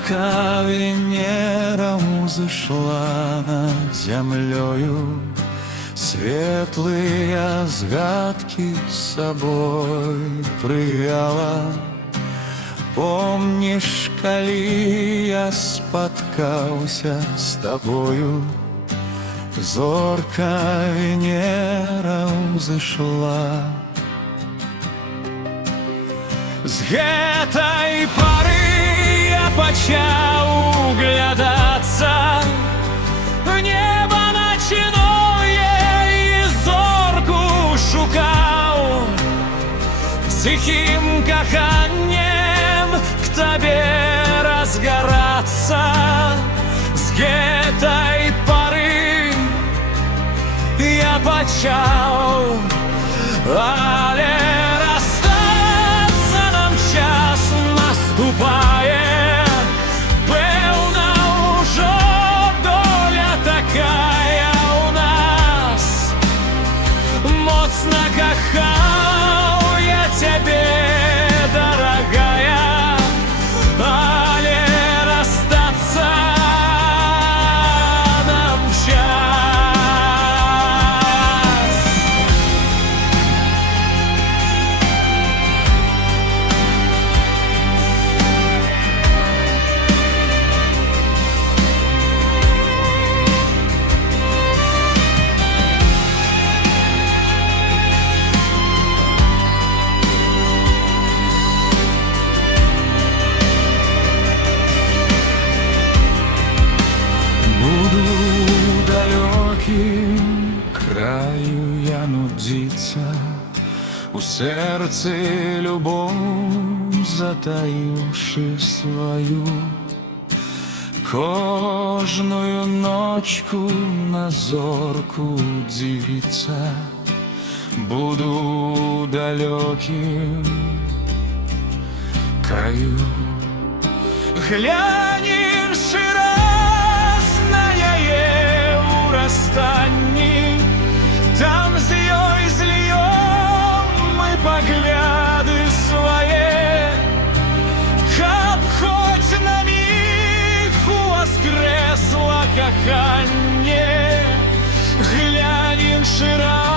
зорка Венера узышла над землею, светлые згадки с собой прыгала. Помнишь, коли я споткался с тобою, зорка Венера узышла. З гэтай пары я пачаў углядацца в неба ночное і зорку шукаў, ціхім каханнем к табе разгарацца. З гэтай пары я пачаў, але наступає, певна ўжо доля такая у нас. Моцна кахаў я цябе, дарагая, але расстацца нам час. Краю я нудзіцца, у сэрцы любоў затаіўшы сваю. Кожную ночку на зорку дзівіцца, буду далёкім краю. Глянеш раз на яе ўрастанні, там з ёй зльём мы пагляды свае, каб хоць на міг уваскрэсла каханне. Глянеш раз